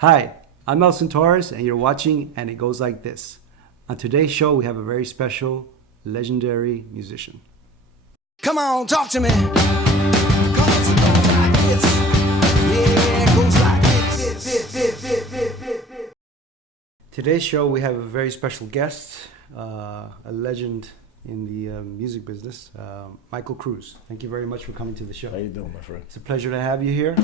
Hi, I'm Elsten and you're watching And It Goes Like This. On today's show, we have a very special, legendary musician. Come on, talk to me. Come on, it goes like this. Yeah, it goes like this. Today's show, we have a very special guest, a legend in the music business, Miguel Cruz. Thank you very much for coming to the show. How you doing, my friend? It's a pleasure to have you here.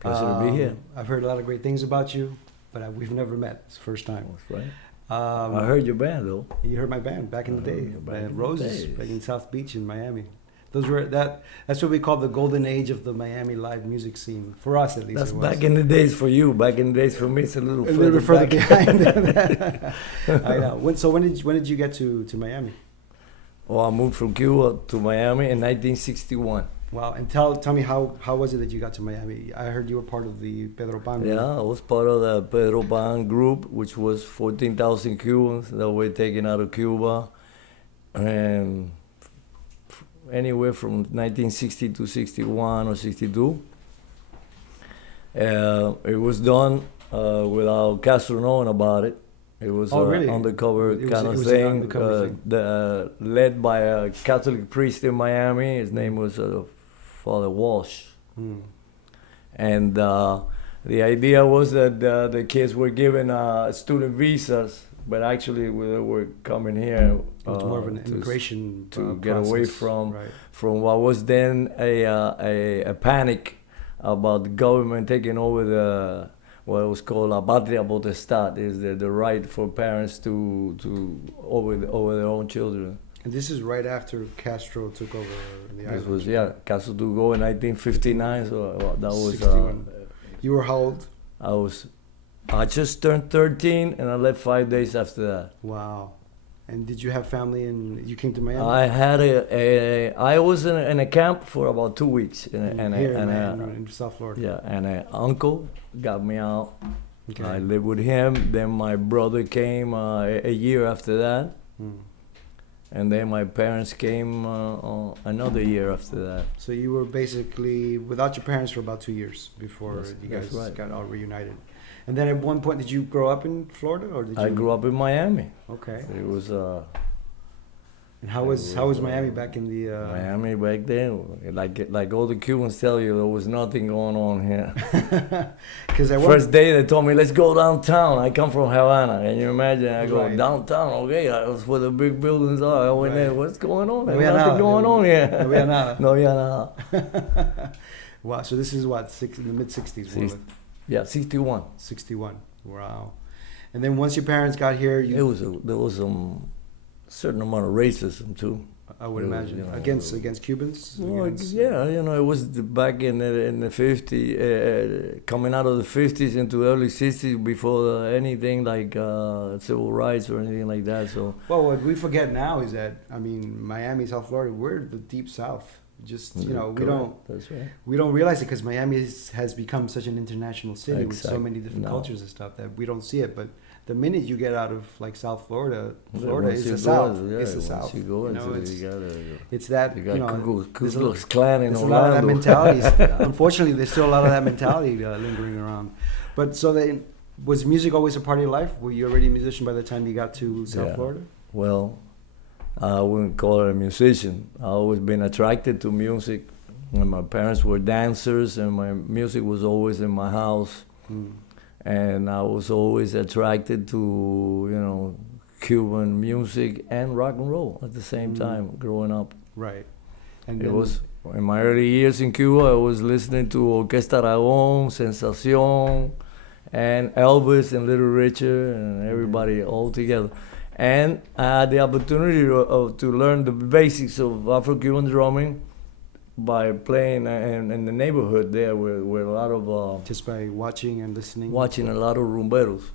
Pleasure to be here. I've heard a lot of great things about you, but we've never met. It's the first time. That's right. I heard your band, though. You heard my band back in the day, Roses, back in South Beach in Miami. Those were that's what we call the golden age of the Miami live music scene, for us at least. That's back in the days for you. Back in the days for me, it's a little bit further behind. I know. When did you get to Miami? Well, I moved from Cuba to Miami in 1961. Wow, and tell me how was it that you got to Miami? I heard you were part of the Pedro Pan group. Yeah, I was part of the Pedro Pan group, which was 14,000 Cubans that were taken out of Cuba, and anywhere from 1960 to 61 or 62. It was done without Castro knowing about it. It was really? undercover kind of thing, led by a Catholic priest in Miami. His name was Father Walsh. And the idea was that the kids were given student visas, but actually they were coming here it was more of an immigration to get away from right. from what was then a panic about the government taking over what was called la patria potestad, is the right for parents to over their own children. And this is right after Castro took over the island. This was Castro took over in 1959, so that was 61. You were how old? I just turned 13 and I left 5 days after that. Wow. And did you have family and you came to Miami? I had I was in a camp for about 2 weeks in South Florida. Yeah, and an uncle got me out. Okay. I lived with him. Then my brother came a year after that. And then my parents came another year after that. So you were basically without your parents for about 2 years before you guys got all reunited. And then at one point, did you grow up in Florida, or did you? I grew up in Miami. Okay. It was. And how was Miami back in the? Miami back then, like all the Cubans tell you, there was nothing going on here. Because first day they told me, let's go downtown. I come from Havana. Can you imagine? I go downtown. Okay, that's where the big buildings are. I went there. What's going on? There's nothing going on here. No había nada. No había nada. Wow. So this is what in the mid '60s. Yeah, 61. 61. Wow. And then once your parents got here, there was some certain amount of racism too. I would imagine against Cubans. Well, it was back in the 50s, coming out of the 50s into early 60s before anything like civil rights or anything like that. So. Well, what we forget now is that Miami, South Florida, we're the deep South. Just we don't. That's right. We don't realize it because Miami has become such an international city with so many different cultures and stuff that we don't see it. But the minute you get out of like South Florida is the South. It's the South. You go it's that you got Ku Klux Klan in Orlando. A lot of that mentality. Unfortunately, there's still a lot of that mentality lingering around. But so was music always a part of your life? Were you already a musician by the time you got to South Florida? Well, I wouldn't call it a musician. I've always been attracted to music. And my parents were dancers, and my music was always in my house. And I was always attracted to, Cuban music and rock and roll at the same time growing up. Right. And it was in my early years in Cuba. I was listening to Orquesta Aragón, Sensación, and Elvis and Little Richard and everybody all together. And I had the opportunity to learn the basics of Afro-Cuban drumming by playing in the neighborhood there where a lot of... just by watching and listening? Watching a lot of rumberos.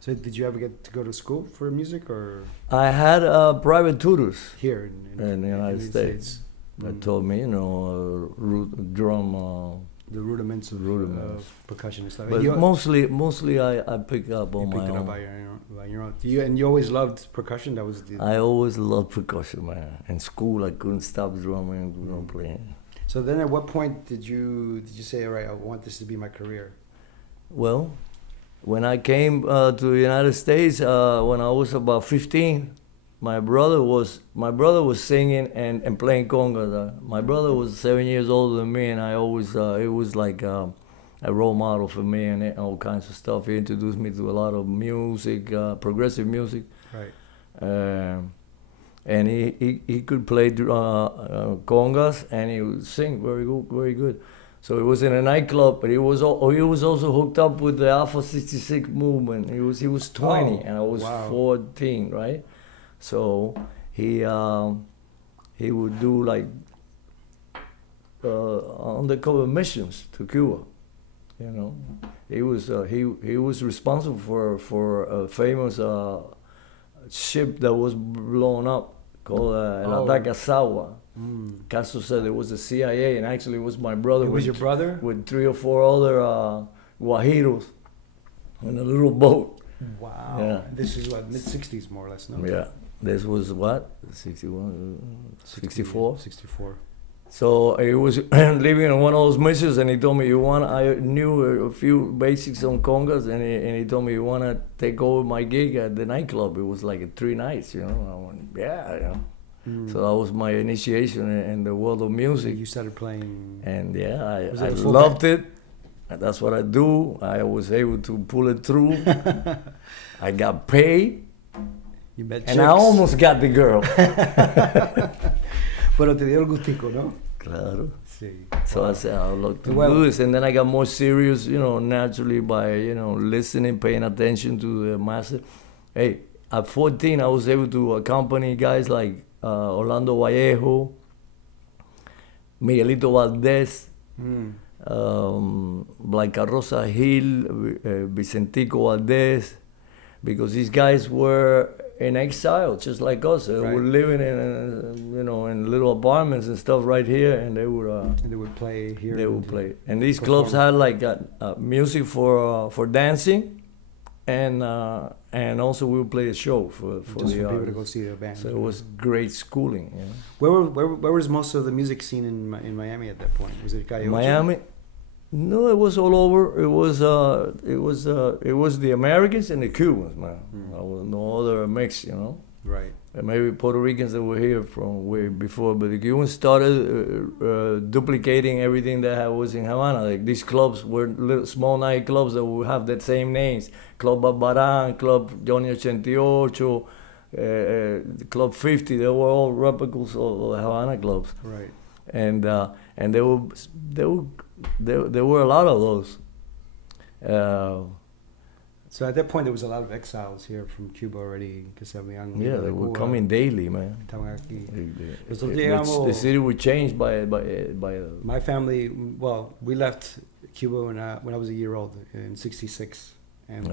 So did you ever get to go to school for music, or...? I had private tutors. Here in the United States. That taught me, drum... the rudiments of percussion and stuff. But mostly I pick up on my own. By your own. You always loved percussion? That was I always loved percussion, man. In school, I couldn't stop drumming, playing. So then, at what point did you say, all right, I want this to be my career? Well, when I came to the United States, when I was about 15, my brother was singing and playing congas. My brother was 7 years older than me, and I always it was like a role model for me and all kinds of stuff. He introduced me to a lot of music, progressive music. Right. And he could play congas, and he would sing very good. So he was in a nightclub, but he was also hooked up with the Alpha 66 movement. He was 20, and I was 14, right? So he would do like undercover missions to Cuba. You know, he was responsible for a famous ship that was blown up called El Ataque Sawa. Castro said it was the CIA, and actually it was my brother. It was your brother? With 3 or 4 other Guajiros in a little boat. Wow. Yeah. This is what, mid-60s more or less, no? Yeah. This was what? 61? 64? 64. So he was living on one of those missions, and he told me, I knew a few basics on congas, and he told me, you want to take over my gig at the nightclub? It was like 3 nights, you know. I went, yeah, you know. So that was my initiation in the world of music. You started playing... And yeah, I loved it. And that's what I do. I was able to pull it through. I got paid. You met and I almost got the girl. Pero te dio el gustico, ¿no? Claro. Sí. So I said, I'd like to do this. And then I got more serious, you know, naturally by, you know, listening, paying attention to the master. Hey, at 14, I was able to accompany guys like Orlando Vallejo, Miguelito Valdez, Blanca Rosa Gil, Vicentico Valdez, because these guys were in exile, just like us. They were living in, you know, in little apartments and stuff right here, and they would play here. They would play, and these clubs had like music for dancing, and also we would play a show for just the for people artists. to go see the band. So it was great schooling. You know? Where was most of the music scene in Miami at that point? Was it Calle Ocho? Miami? No, it was all over. It was the Americans and the Cubans, man. There was no other mix, you know. Right. And maybe Puerto Ricans that were here from way before, but the Cubans started duplicating everything that was in Havana. Like these clubs were little small night clubs that would have that same names: Club Barbarán, Club Johnny 88, Club 50. They were all replicas of Havana clubs. Right. And there were a lot of those. So at that point, there was a lot of exiles here from Cuba already. Yeah, they were coming daily, man. The city was changed by. My family, well, we left Cuba when I was a year old in '66, and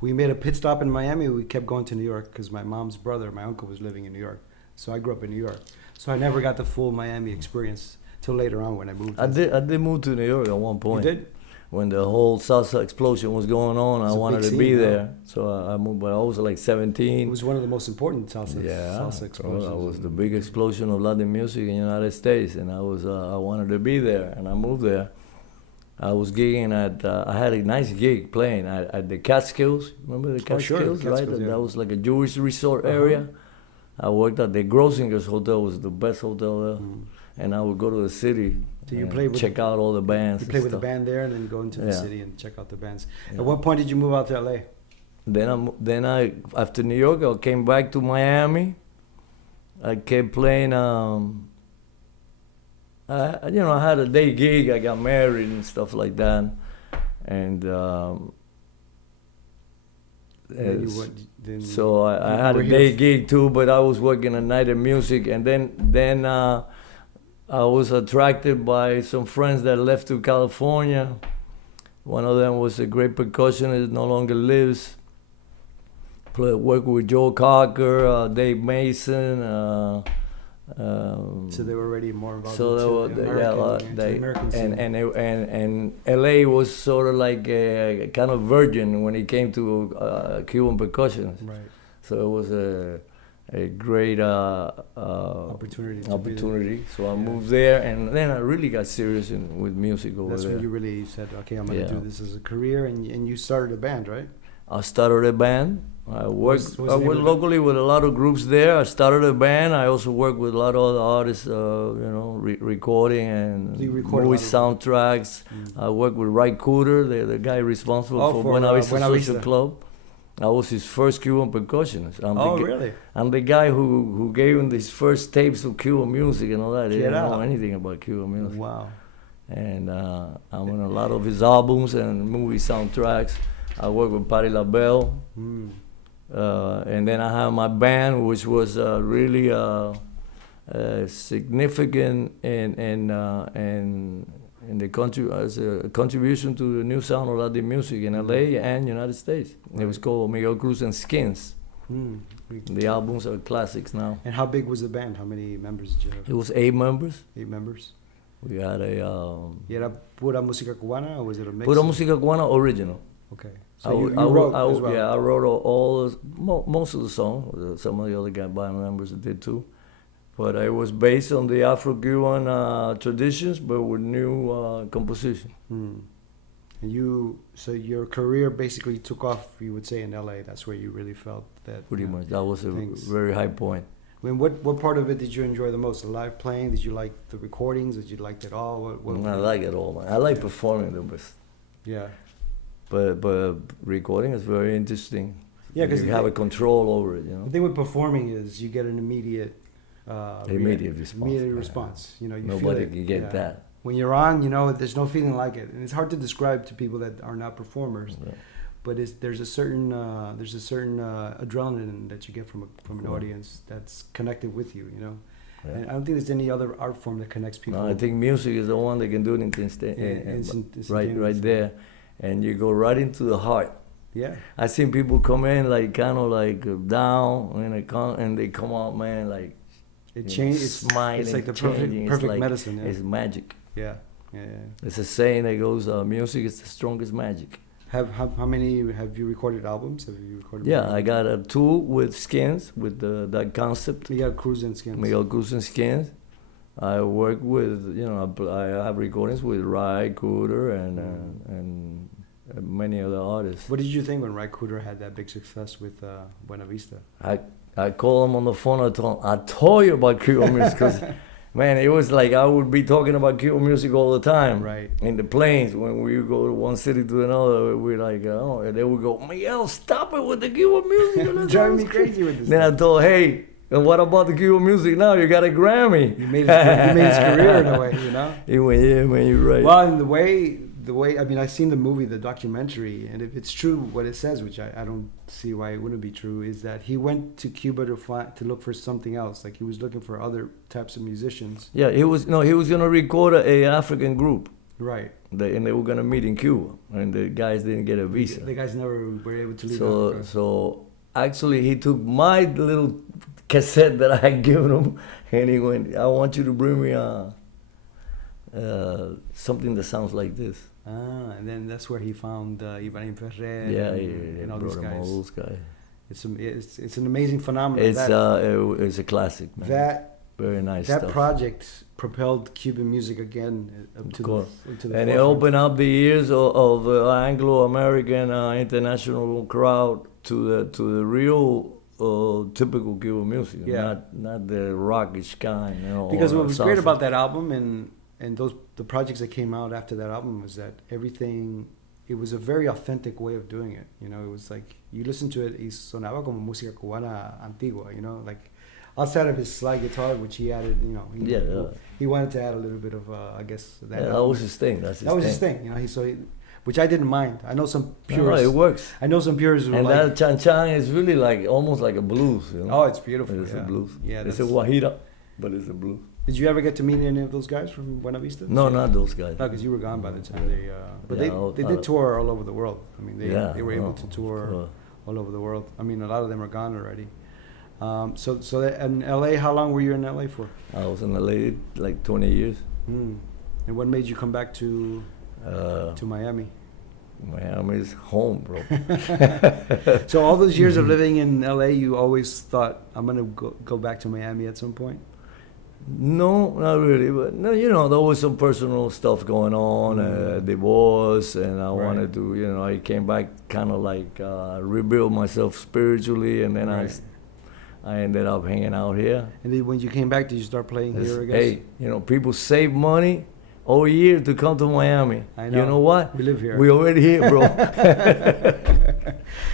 we made a pit stop in Miami. We kept going to New York because my mom's brother, my uncle, was living in New York. So I grew up in New York. So I never got the full Miami experience till later on when I moved. I did move to New York at one point. You did? When the whole salsa explosion was going on, I wanted to be there. So I moved, but I was like 17. It was one of the most important salsa explosions. That was the big explosion of Latin music in the United States, and I wanted to be there, and I moved there. I was gigging I had a nice gig playing at the Catskills. Remember the Catskills, right? Catskills, yeah. That was like a Jewish resort area. I worked at the Grossinger's Hotel, was the best hotel there. And I would go to the city check out all the bands. You play with the band there and then go into the city and check out the bands. Yeah. At what point did you move out to LA? Then I after New York, I came back to Miami. I kept playing. I had a day gig. I got married and stuff like that, and so I had a day gig too. But I was working a night of music, and then I was attracted by some friends that left to California. One of them was a great percussionist, no longer lives. Worked with Joe Cocker, Dave Mason. So they were already more involved. So and LA was sort of like a kind of virgin when it came to Cuban percussion. Right. So it was a great opportunity. So I moved there, and then I really got serious with music over That's there. when you really said, okay, I'm going to do this as a career, and you started a band, right? I started a band. I worked What's the name of it? locally with a lot of groups there. I started a band. I also worked with a lot of other artists, recording and So you record a movie lot of- soundtracks. I worked with Ray Cooder, the guy responsible for for, Buena Vista Buena Social Vista. Club. I was his first Cuban percussionist. Really? I'm the guy who gave him his first tapes of Cuban music and all that. He Get didn't know out. anything about Cuban music. Wow. And I'm on a lot of his albums and movie soundtracks. I work with Patti LaBelle. And then I have my band, which was really significant in the country as a contribution to the new sound of Latin music in LA and United States. It was called Miguel Cruz and Skins. The albums are classics now. And how big was the band? How many members did you have? It was 8 members. 8 members. We had a ¿Y era pura música cubana or was it a mix? Pura Música Cubana original. Okay. I So you would- I would- wrote I would- as well. Yeah, I wrote most of the songs. Some of the other band members did too. But it was based on the Afro-Cuban traditions, but with new composition. And so your career basically took off, you would say, in LA. That's where you really felt that. Pretty much. That was a things. very high point. I mean, what part of it did you enjoy the most? The live playing? Did you like the recordings? Did you like it all? I like it all, man. I like performing the best. Yeah. But recording is very interesting. Yeah, 'cause you have a control over it, you know. The thing with performing is you get an immediate Immediate response. Immediate Yeah. response. You know, you Nobody feel it. can get that. When you're on, there's no feeling like it, and it's hard to describe to people that are not performers. Yeah. But there's a certain adrenaline that you get from an audience that's connected with you. Yeah. And I don't think there's any other art form that connects people. No, I think music is the one that can do it right there, and you go right into the heart. Yeah. I've seen people come in kind of down, and they come out, man, like it changes. smiling, It's like the changing. perfect It's medicine. Yeah. It's magic. Yeah. It's a saying that goes, music is the strongest magic. How many have you recorded albums? Have you recorded? Yeah, I got 2 with Skins, with that concept. Miguel Cruz and Skins. Miguel Cruz and Skins. I work with, I have recordings with Ray Cooder and many other artists. What did you think when Ray Cooder had that big success with Buena Vista? I called him on the phone. I told you about Cuban music, because man, it was like I would be talking about Cuban music all the time. Right. In the planes, when we go to one city to another, we're like, and they would go, Miguel, stop it with the Cuban music. Driving me crazy with this. Then I told, hey, and what about the Cuban music now? You got a Grammy. You made his career in a way, He went, yeah, man, you're right. Well, and the way, I mean, I've seen the movie, the documentary, and if it's true what it says, which I don't see why it wouldn't be true, is that he went to Cuba to look for something else. Like he was looking for other types of musicians. Yeah, he was gonna record a African group. Right. And they were gonna meet in Cuba, and the guys didn't get a visa. The guys never were able to leave Africa. So actually, he took my little cassette that I had given him, and he went, I want you to bring me something that sounds like this. And then that's where he found Ibrahim Ferrer and all these guys. All those guys. It's an amazing phenomenon. It's a classic, man. Very nice that stuff. project propelled Cuban music again up to the And forefront. it opened up the ears of Anglo-American international crowd to the real typical Cuban music, not the rockish kind. Because what was salsa. great about that album and the projects that came out after that album was that it was a very authentic way of doing it. It was like you listen to it, y sonaba como música cubana antigua. Like outside of his slide guitar, which he added, he wanted to add a little bit of, I guess, that. Yeah, that was his thing. That was his thing. Which I didn't mind. I know some purists. No, it works. I know some purists who and like. that chan chan is really almost like a blues. Oh, it's beautiful. It's a blues. Yeah, it's a guajira, but it's a blues. Did you ever get to meet any of those guys from Buena Vista? No, not those guys. No, because you were gone by the time they did tour all over the world. I mean, they were able to tour all over the world. I mean, a lot of them are gone already. So in LA, how long were you in LA for? I was in LA like 20 years. And what made you come back to Miami? Miami is home, bro. So all those years of living in LA, you always thought, I'm going to go back to Miami at some point? No, not really. But no, there was some personal stuff going on, divorce, and I wanted to, I came back kind of like rebuild myself spiritually, and then I ended up hanging out here. And then when you came back, did you start playing here again? Hey, people save money all year to come to Miami. I know. You know what? We live here. We already here, bro.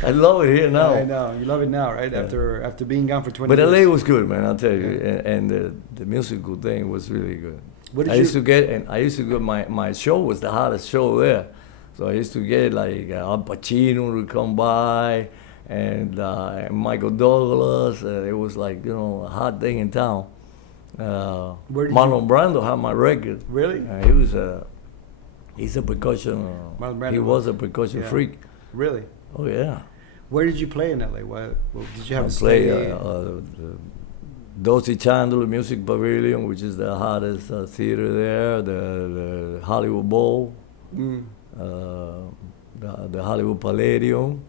I love it here now. I know. You love it now, right? Yeah. After being gone for 20 but years. LA was good, man, I'll tell you. And the musical thing was really good. I used to get, my show was the hottest show there. So I used to get like Al Pacino would come by, and Michael Douglas. It was like, a hot thing in town. Marlon Brando had my record. Really? He's a percussion. He was a percussion freak. Really? Oh yeah. Where did you play in LA? Did you have a play the Dulce Chandler Music Pavilion, which is the hottest theater there. The Hollywood Bowl, the Hollywood Palladium.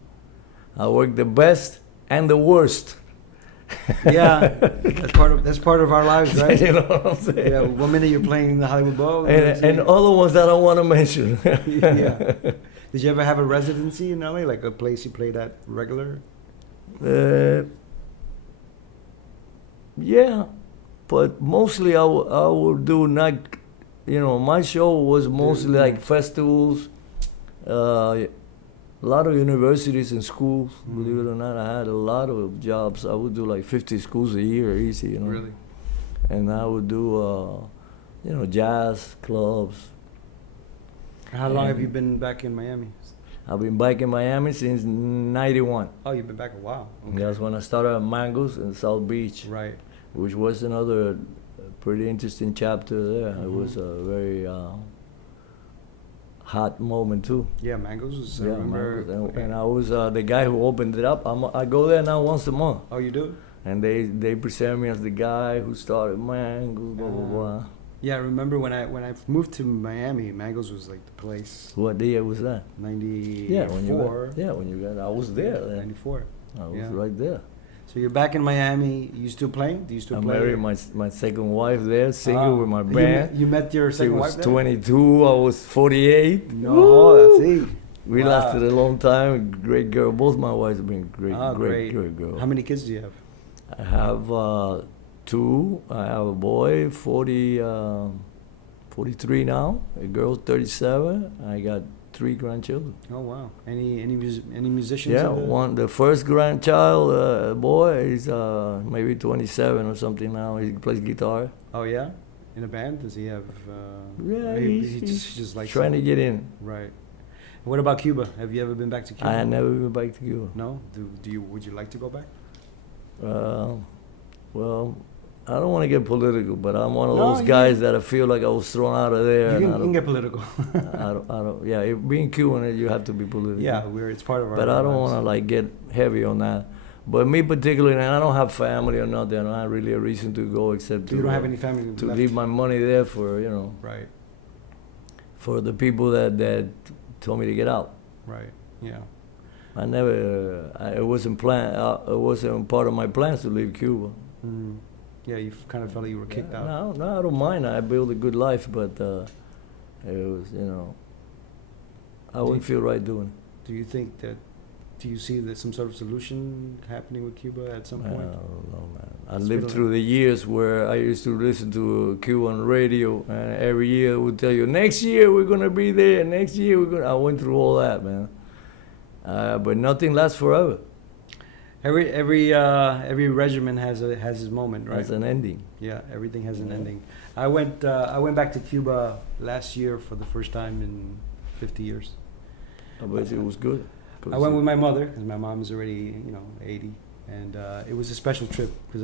I worked the best and the worst. Yeah, that's part of our lives, right? You know what I'm saying? Yeah. 1 minute you're playing in the Hollywood Bowl, and other ones that I don't want to mention. Yeah. Did you ever have a residency in LA, like a place you played at regular? Yeah, but mostly I would do not. My show was mostly like festivals. A lot of universities and schools, believe it or not. I had a lot of jobs. I would do like 50 schools a year, easy, Really? And I would do, jazz clubs. How long have you been back in Miami? I've been back in Miami since '91. Oh, you've been back a while. Okay. That's when I started at Mangoes in South Beach. Right. Which was another pretty interesting chapter there. It was a very hot moment too. Yeah, Mangoes was. I remember. Mangoes. And I was the guy who opened it up. I go there now once a month. Oh, you do? And they present me as the guy who started Mangoes. Blah blah blah. Yeah, I remember when I moved to Miami, Mangoes was like the place. What year was that? 94. Yeah, when you got. I was there. 94. I was right there. So you're back in Miami. You still playing? Do you still play? I married my second wife there, single with my band. You met your second wife there? She was 22. I was 48. No, that's it. We lasted a long time. Great girl. Both my wives have been great. Great girls. How many kids do you have? I have 2. I have a boy, 43 now. A girl, 37. I got 3 grandchildren. Oh wow! Any musicians? Yeah, the first grandchild, boy, he's maybe 27 or something now. He plays guitar. Oh yeah, in a band? Does he have? Yeah, he just likes trying to get in. Right. What about Cuba? Have you ever been back to Cuba? I had never been back to Cuba. No. Would you like to go back? Well, I don't want to get political, but I'm one of those guys that I feel like I was thrown out of there. You can get political. I don't. Yeah, being Cuban, you have to be political. Yeah, it's part of our. But I don't want to like get heavy on that. But me particularly, and I don't have family or nothing. I don't have really a reason to go except you don't have any family to left. leave my money there for Right. For the people that told me to get out. Right. Yeah. I never. It wasn't it wasn't part of my plans to leave Cuba. Mm. Yeah, you kind of felt like you were kicked out. No, I don't mind. I built a good life, but it was, I wouldn't feel right doing it. Do you think that? Do you see that some sort of solution happening with Cuba at some point? I don't know, man. I lived through the years where I used to listen to Cuban radio, and every year would tell you, next year we're gonna be there. Next year we're gonna. I went through all that, man. But nothing lasts forever. Every regimen has his moment, right? Has an ending. Yeah, everything has an ending. I went back to Cuba last year for the first time in 50 years. I bet it was good. I went with my mother because my mom is already 80, and it was a special trip because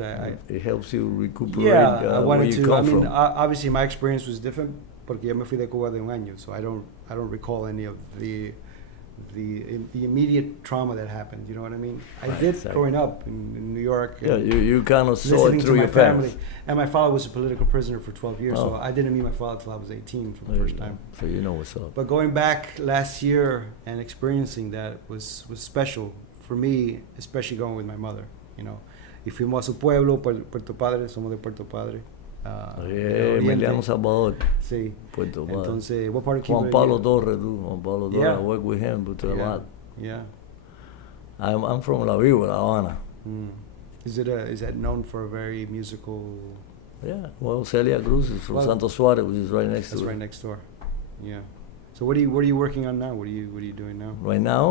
it helps you recuperate. Yeah, I wanted where you to. come I mean, from. Obviously my experience was different porque yo me fui de Cuba de un año, so I don't recall any of the immediate trauma that happened. You know what I mean? I Right, did exactly. growing up in New York. Yeah, and you kind of saw listening it to through my your family. parents. And my father was a political prisoner for 12 years, so Oh. I didn't meet my father until I was 18 for the There you first go. time. So you know what's up. But going back last year and experiencing that was special for me, especially going with my mother. You know, y fuimos a su pueblo, Puerto Padre, somos de Puerto Padre. Yeah, Emiliano Salvador, Sí. Puerto Padre. Entonces, what part of Cuba? Juan Pablo Torres, dude. Juan Pablo Torres. Yeah. I work with him, but a Yeah. lot. Yeah. I'm from La Viva, La Habana. Mm. Is that known for a very musical? Yeah. Well, Celia Cruz is from Well, Santo Suarez, which is right next That's to right it. next door. Yeah. So what are you working on now? What are you doing now? Right now,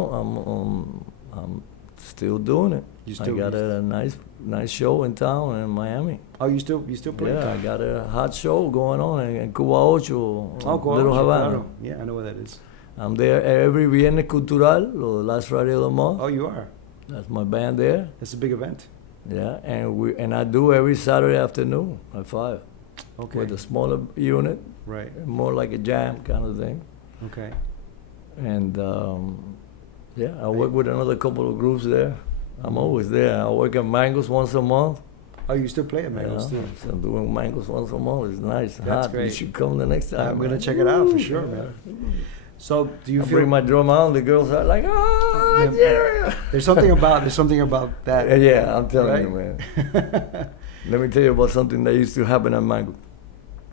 I'm still doing it. You still- I got a nice show in town in Miami. Oh, you still play? Yeah, I got a hot show going on in Cuba Ocho, Oh, cool. Little Havana. Claro. Yeah, I know what that is. I'm there every Viernes Cultural, or the last Friday of the month. Oh, you are. That's my band there. That's a big event. Yeah, and I do every Saturday afternoon at 5 Okay. with a smaller unit, Right. more like a jam kind of thing. Okay. And yeah, I work with another couple of groups there. I'm always there. I work at Mangos once a month. Oh, you still play at Mangos Yeah, too? so I'm doing Mangos once a month. It's nice. That's hot. You great. should come the next time. I'm gonna man. check it out for Ooh, sure, yeah. man. So, do you I feel bring my drum out. The girls are like, "Oh, Yeah. yeah." there's something about that? Yeah, I'm telling right? you, man. Let me tell you about something that used to happen at Mango.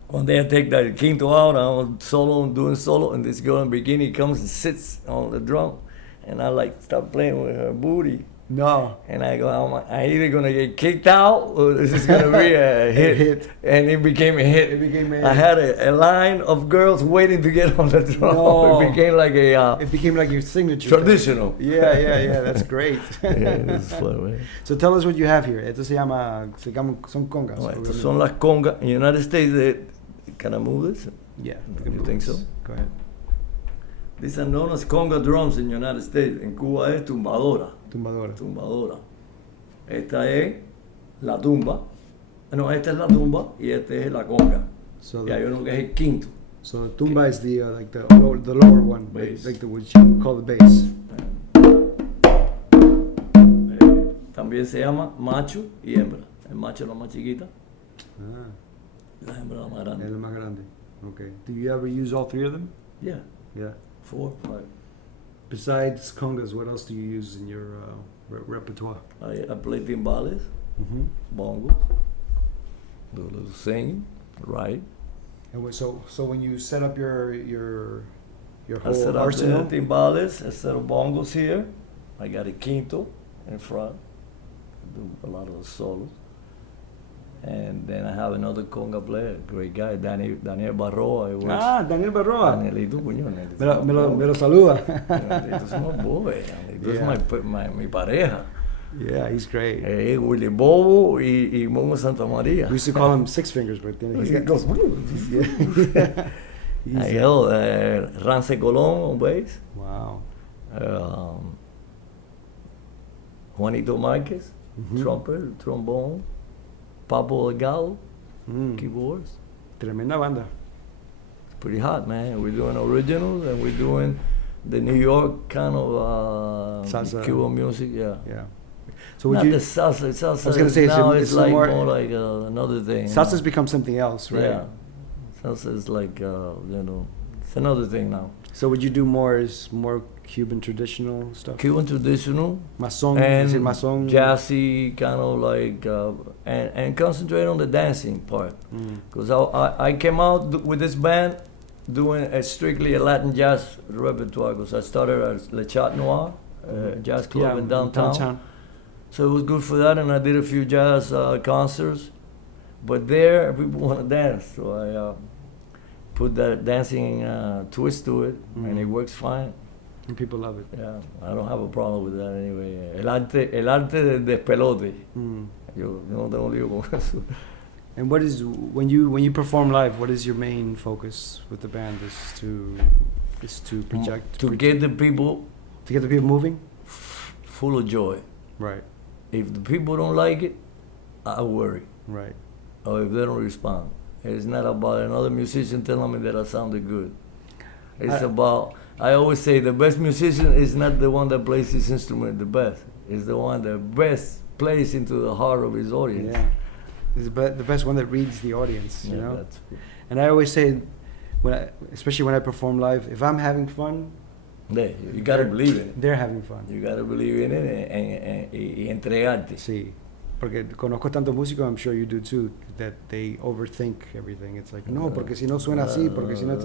One day I take that quinto out, I'm doing solo, and this girl in bikini comes and sits on the drum, and I like start playing with her booty. No. And I go, I'm either gonna get kicked out or this is gonna be a hit. hit. And it became a hit. It became a I hit. had a line of girls waiting to get on the drum. No. It became like a It became like your signature. traditional. Yeah. That's great. Yeah, it's fun, man. So tell us what you have here. Esto son congas. Bueno, estas obviamente. son las congas. In the United States, can I move this? Yeah. You think so? Go ahead. These are known as conga drums in the United States. En Cuba es tumbadora. Tumbadora. Tumbadora. Esta es la tumba. No, esta es la tumba y esta es la conga. So Y hay the, uno que es el quinto. so tumba is the like the lower one, Bass. like the what you call the bass. También se llama macho y hembra. El macho es la más chiquita, Ah, la hembra la más es grande. la más grande. Okay. Do you ever use all three of them? Yeah, Yeah. 4, 5. Besides congas, what else do you use in your repertoire? I play timbales, Mm-hmm. bongos, do a little singing, right. And so when you set up your I whole set up arsenal, the timbales, I set up bongos here. I got a quinto in front. I do a lot of the solos. And then I have another conga player, great guy, Daniel Barroa. He works. Daniel Barroa. Danielito Muñoz. Me lo saluda. Danielito es my boy. Danielito Yeah. es mi pareja. Yeah, he's great. Willy Bobo y Momo Santa María. We used to call him Six Fingers, but then he's got yeah. I got Rance Colón on bass. Wow. Juanito Márquez, Mhm. trumpet, trombone. Papo Delgado, Mm. keyboards. Tremenda banda. It's pretty hot, man. We're doing originals and we're doing the New York kind of Salsa. Cuban music, yeah. Yeah. So would Not you? the salsa. Salsa I was gonna say, now it's it's like more- more like another thing. Salsa's become something else, right? Yeah. Salsa is like, it's another thing now. So what you do more is more Cuban traditional stuff. Cuban traditional Mason, and is it mason? jazzy, kind of like, and concentrate on the dancing part. Mm. Because I came out with this band doing strictly a Latin jazz repertoire. Because I started at Le Chat Noir, jazz club in downtown. So it was good for that, and I did a few jazz concerts. But there, people want to dance, so I put that dancing twist to it, and it works fine. And people love it. Yeah, I don't have a problem with that anyway. El arte del despelote. Mm. Yo no tengo lío con eso. And what is when you perform live? What is your main focus with the band? Is to project To get the people to get the people moving? full of joy. Right, If the people don't like it, I worry. right. Or if they don't respond. It's not about another musician telling me that I sounded good. It's I- about I always say the best musician is not the one that plays his instrument the best. It's the one that best plays into the heart of his audience. Yeah, it's the best one that reads the audience. You Yeah, know. that's good. And I always say, especially when I perform live, if I'm having fun, Yeah, you gotta believe in it. they're having fun. You gotta believe in it y entregarte. Sí, porque conozco tantos músicos, I'm sure you do too, that they overthink everything. It's like, no, porque si no suena así, porque si no,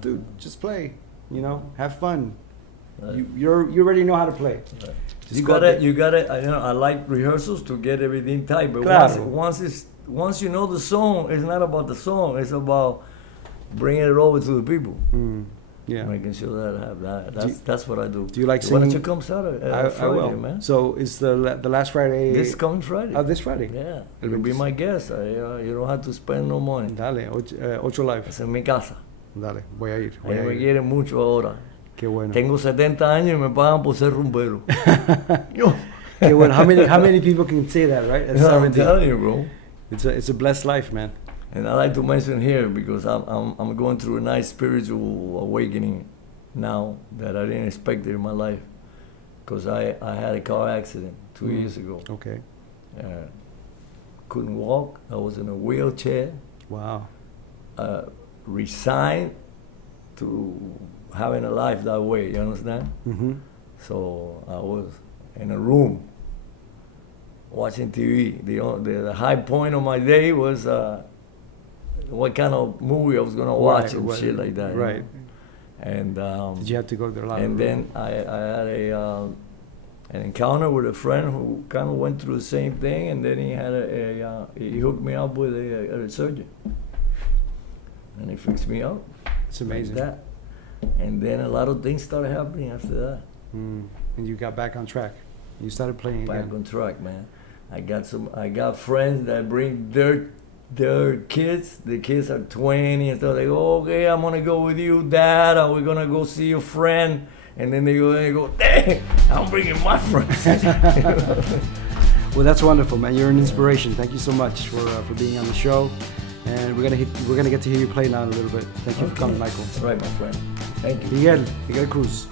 dude, just play, you know, have fun. You already know how to play. Just You go out gotta, there. you gotta. You know, I like rehearsals to get everything tight, but Claro. once you know the song, it's not about the song. It's about bringing it over to the people, Yeah. making sure that that's what I do. Do you like Why don't singing? you come Saturday, I Friday, will. man? So it's the last Friday. This coming Friday. Oh, this Friday. Yeah, El you'll be 26. my guest. You don't have to spend no money. Dale, ocho live. Es en mi casa. Dale, voy a ir. Ellos me quieren mucho ahora. Qué bueno. Tengo 70 años y me pagan por ser rumbero. Yo. Qué bueno. How many people can say that, right? At I'm 17. telling you, bro. It's a blessed life, man. And I like to mention here because I'm going through a nice spiritual awakening now that I didn't expect it in my life. Because I had a car accident 2 years ago. Okay. Couldn't walk. I was in a wheelchair. Wow. Resigned to having a life that way. You understand? Mm-hmm. So I was in a room watching TV. The high point of my day was what kind of movie I was gonna watch and shit like that. Right. You know? And Did you have to go to a lot and of then I had an encounter with a friend who kind of went through the same thing, and then he had he hooked me up with a surgeon, and he fixed me up. It's amazing. Like that. And then a lot of things started happening after that. And you got back on track. You started playing Back again. on track, man. I got friends that bring their kids. The kids are 20 and stuff. They go, okay, I'm gonna go with you, Dad, or we're gonna go see your friend. And then they go, dang, I'm bringing my friends. Well, that's wonderful, man. You're an inspiration. Thank you so much for being on the show. And we're gonna get to hear you play now in a little bit. Thank you for coming, Michael. That's right, my friend. Thank you. Miguel Cruz.